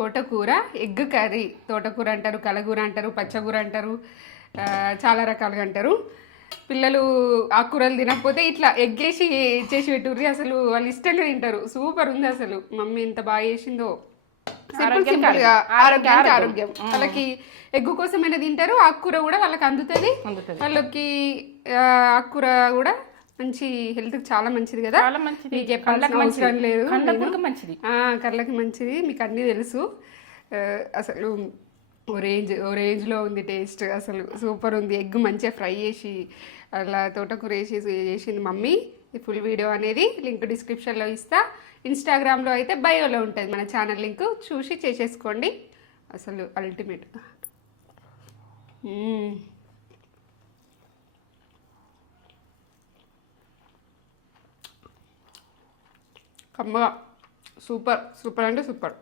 తోటకూర egg curry. తోటకూర అంటారు, కలగూర అంటారు, పచ్చగూర అంటారు, చాలా రకాలుగా అంటారు. పిల్లలు ఆకుకూరలు తినకపోతే ఇట్లా ఎగ్ వేసి చేసి పెట్టుర్రి, అసలు వాళ్ళు ఇష్టంగా తింటారు. సూపర్ ఉంది అసలు, మమ్మీ ఎంత బాగా చేసిందో. సింపుల్గా ఆరోగ్యానికి ఆరోగ్యం. వాళ్ళకి ఎగ్గు కోసమైనా తింటారు, ఆకుకూర కూడా వాళ్ళకి అందుతుంది. వాళ్ళకి ఆకుకూర కూడా మంచి హెల్త్ చాలా మంచిది కదా. మీకు చెప్పాల్సిన అవసరం లేదు, కళ్ళకి మంచిది, మీకు అన్నీ తెలుసు. అసలు ఓ రేంజ్లో ఉంది టేస్ట్, అసలు సూపర్ ఉంది. ఎగ్ మంచిగా ఫ్రై చేసి అలా తోటకూర వేసి చేసింది మమ్మీ. ఈ ఫుల్ వీడియో అనేది లింక్ డిస్క్రిప్షన్లో ఇస్తా. ఇన్స్టాగ్రామ్లో అయితే బయోలో ఉంటుంది మన ఛానల్ లింక్, చూసి చేసేసుకోండి. అసలు అల్టిమేట్. కమ్మగా సూపర్, సూపర్ అంటే సూపర్.